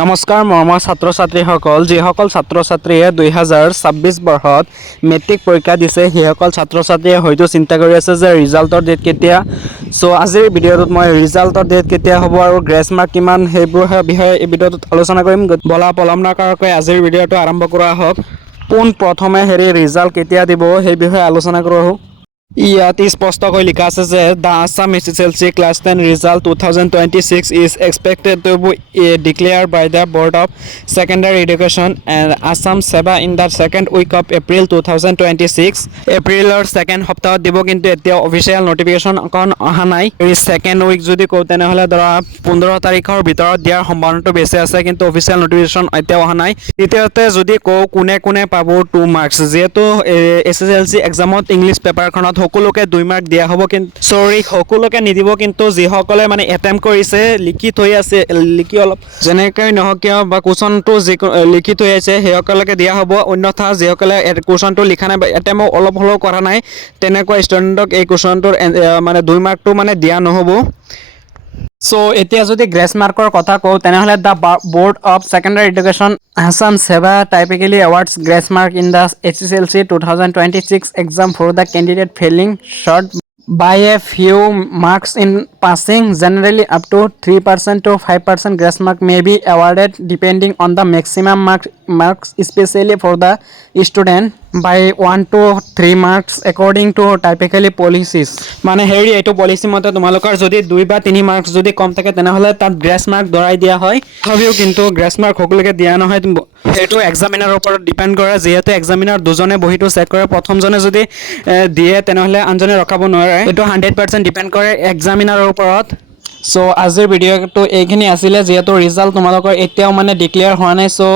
নমস্কাৰ মৰমৰ ছাত্ৰ ছাত্ৰীসকল যিসকল ছাত্ৰ ছাত্ৰীয়ে 2026 বৰ্ষত মেট্ৰিক পৰীক্ষা দিছে সেইসকল ছাত্ৰ ছাত্ৰীয়ে হয়তো চিন্তা কৰি আছে যে ৰিজাল্টৰ ডেট কেতিয়া। সো আজিৰ ভিডিঅ'টোত মই ৰিজাল্টৰ ডেট কেতিয়া হ'ব আৰু গ্ৰেছ মাৰ্ক কিমান সেইবোৰ বিষয়ে এই ভিডিঅ'টোত আলোচনা কৰিম। বলা পলম নকৰাকৈ আজিৰ ভিডিঅ'টো আৰম্ভ কৰা হওক। পোন প্ৰথমে ৰিজাল্ট কেতিয়া দিব সেই বিষয়ে আলোচনা কৰোঁ আহোঁ। ইয়াত স্পষ্টকৈ লিখা আছে যে the Assam SSLC class 10 result 2026 is expected to be declared by the Board of Secondary Education and Assam Seva in the second week of April 2026 এপ্ৰিলৰ ছেকেণ্ড সপ্তাহত দিব, কিন্তু এতিয়া অফিচিয়েল নটিফিকেশ্যন অকণ অহা নাই। এই ছেকেণ্ড উইক যদি কওঁ তেনেহ'লে ধৰা 15 তাৰিখৰ ভিতৰত দিয়াৰ সম্ভাৱনাটো বেছি আছে, কিন্তু অফিচিয়েল নটিফিকেশ্যন এতিয়াও অহা নাই। দ্বিতীয়তে যদি কওঁ কোনে কোনে পাব 2 মাৰ্কছ, যিহেতু এছএছএলচি এক্সামত ইংলিছ পেপাৰখনত সকলোকে 2 মাৰ্ক দিয়া হ'ব, কিন্তু সকলোকে নিদিব, কিন্তু যিসকলে মানে এটেম্প কৰিছে লিখি থৈ আছে অলপ যেনেকৈ নহওক কিয় বা কুৱেশ্যনটো যি লিখি থৈ আছে সেইসকলকে দিয়া হ'ব। অন্যথা যিসকলে কুৱেশ্যনটো লিখা নাই বা এটেম্পো অলপ হ'লেও কৰা নাই তেনেকুৱা ষ্টুডেণ্টক এই কুৱেশ্যনটোৰ মানে 2 মাৰ্কটো মানে দিয়া নহ'ব। সো এতিয়া যদি গ্ৰেছ মাৰ্কৰ কথা কওঁ তেনেহ'লে the board of secondary education Assam SEBA typically awards grace mark in the SSLC 2026 exam for the candidate failing short by a few marks in passing. Generally up to 3% to 5% grace mark may be awarded depending on the maximum marks especially for the student by 1 to 3 marks according to typically policies. মানে এইটো policy মতে তোমালোকৰ যদি 2 বা 3 marks যদি কম থাকে তেনেহ'লে তাত গ্ৰেছ মাৰ্ক ধৰাই দিয়া হয়। তথাপিও কিন্তু গ্ৰেছ মাৰ্ক সকলোকে দিয়া নহয়, সেইটো এক্সামিনাৰৰ ওপৰত ডিপেণ্ড কৰে। যিহেতু এক্সামিনাৰ দুজনে বহিটো চেক কৰে, প্ৰথমজনে যদি দিয়ে তেনেহ'লে আনজনে ৰখাব নোৱাৰে। এইটো 100% ডিপেণ্ড কৰে এক্সামিনাৰৰ ওপৰত। সো আজিৰ ভিডিঅ'টো এইখিনি আছিলে। যিহেতু ৰিজাল্ট তোমালোকৰ এতিয়াও মানে ডিক্লেয়াৰ হোৱা নাই, সো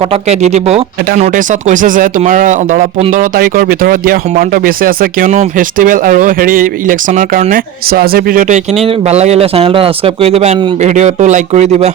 পটককৈ দি দিব। এটা নটিচত কৈছে যে তোমাৰ ধৰা 15 তাৰিখৰ ভিতৰত দিয়াৰ সম্ভাৱনাটো বেছি আছে, কিয়নো ফেষ্টিভেল আৰু ইলেকশ্যনৰ কাৰণে। সো আজিৰ ভিডিঅ'টো এইখিনি। ভাল লাগিলে চেনেলটো ছাবস্ক্ৰাইব কৰি দিবা এণ্ড ভিডিঅ'টো লাইক কৰি দিবা।